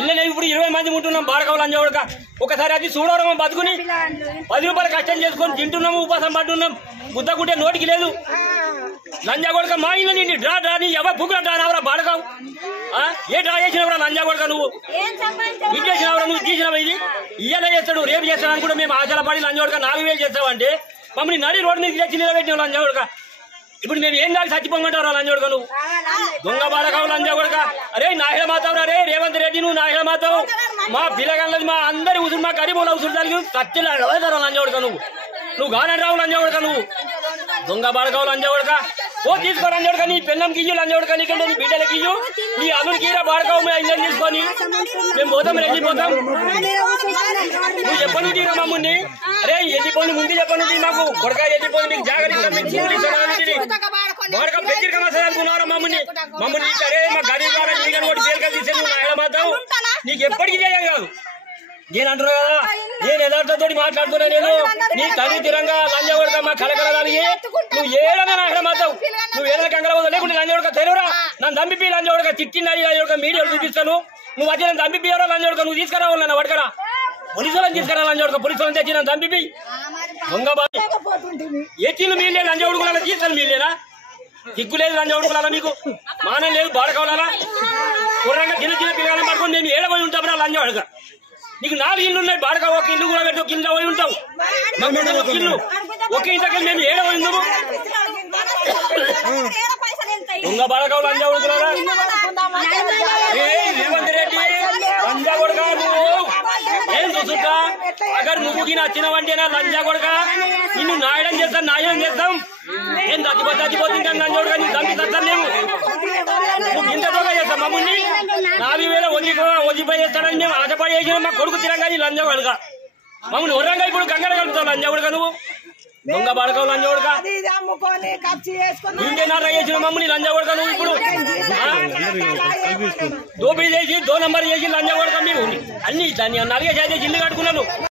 ఇళ్ళనే ఇప్పుడు 20 మంది ఉంటున్నాం బాడకావు లంజావుడక ఒకసారి అది చూడవరం బతుకుని 10 రూపాయలు కష్టం చేసుకొని తింటున్నాము ఉపాసం పట్టున్నాం గుద్దకుంటే నోటికి లేదు లంజాగొడక మా ఇల్లు నిన్ను డ్రా డ్రా నీ ఎవరు బుక్కులు డ్రా నావరా బాడకావు ఏ డ్రా చేసినవరా లంజాగొడక నువ్వు ఇది చేసినవరా నువ్వు తీసినవా ఇది ఇయ్యాల చేస్తాడు రేపు చేస్తాడు అని కూడా మేము ఆశల పడి లంజాగొడక 4000 చేస్తావంటే మమ్మల్ని నడి రోడ్డు మీద తెచ్చి నిలబెట్టినావు లంజాగొడక ఇప్పుడు మేము ఏం దాకా చచ్చిపోమంటారా లంజాగొడక నువ్వు దొంగ బాడకావు లంజాగొడక అరే నాహిల మాతావు రే రేవంత్ రెడ్డి నువ్వు నాహిల మాతావు మా పిల్లగాళ్ళది మా అందరి ఉసురు మా గరీబుల ఉసురు దానికి చచ్చిపోతారా లంజాగొడక నువ్వు గానండి రావు లంజాగొడక నువ్వు దొంగ బాడకావు లంజాగొడక ఓ తీసుకో లంజాగొడక నీ పెన్నం గియ్యు లంజాగొడక నీకంటే నీ బిడ్డలకి ఇయ్యు నీ అల్లుడికి బాడకావు మేము ఇంజన్ తీసుకొని మేము పోతాం వెళ్ళిపోతాం నువ్వు చెప్పను తీరా మమ్మల్ని అరే వెళ్ళిపోయి ముందు చెప్పను మాకు కొడక వెళ్ళిపోయి మీకు జాగ్రత్త బాడక పెంచిరు కమసా అనుకున్నారా మమ్మల్ని అరే మా గరీబ్ లాగా నీకని కూడా తేలికలు తీసే నువ్వు నాయన మాతావు నీకు ఎప్పటికీ చేయం కాదు నేను అంటున్నా కదా నేను యథార్థతో మాట్లాడుతున్నా నేను నీ తల్లి తిరంగా లంజాగొడక మా కలకలగాలిగి నువ్వు ఏడన్నా నాయన మాతావు నువ్వు ఏదైనా కంగలవద్దు లేకుంటే లంజాగొడక తెలియరా నన్ను దంపిపి లంజాగొడక తిట్టింది లంజాగొడక మీడియాలో చూపిస్తాను నువ్వు వచ్చి నన్ను దంపిపియరా లంజాగొడక నువ్వు తీసుకురావాలి నన్ను పడకరా పోలీసులను తీసుకురా లంజాగొడక పోలీసులను తెచ్చి నన్ను దంపిపి దొంగ ఎత్తిలు మీలే లంజాగొడకల తీసుకొని మీలేనా సిగ్గులేదు లంజాగొడకల మీకు మానం లేదు బాడకావాలా కుర్రంగా చిన్న చిన్న పిల్లగానే పడుకొని మేము ఏడబోయి ఉంటాం రా లంజాగొడక నీకు 4 ఇల్లు ఉన్నాయి బాడక ఒక ఇల్లు కూడా పెట్టి కింద పోయి ఉంటావు ఒక ఇల్లు ఒక ఇంతకి మేము ఏడబోయి ఉన్నాము దొంగ బాడకావు లంజాగొడకల రేవంత్ రెడ్డి లంజాగొడక నువ్వు ఏం చూసుకుంటా అగర్ నువ్వు నచ్చినవంటేనా లంజాగొడక నిన్ను నాయడం చేస్తాం నాయడం చేస్తాం ఏం చచ్చిపోతుంటాం లంజాగొడక నీ దంపి తత్తాం లేవు నువ్వు ఇంత దొంగ చేస్తాం మమ్మల్ని 4000 వదిలిపోయి చేస్తాడని మేము ఆశపడి చేసిన మా కొడుకు తిరంగా లంజాగొడక మమ్మల్ని ఒర్రంగా ఇప్పుడు గంగడ కలుపుతావు లంజాగొడక నువ్వు దొంగ బాడకావు లంజాగొడక ఇంకేనా చేసిన మమ్మల్ని లంజాగొడక నువ్వు ఇప్పుడు దోపిడీ చేసి 2 నంబర్ చేసి లంజాగొడక మీరు అన్ని దాన్ని 4 చేసి ఇల్లు కట్టుకున్నాను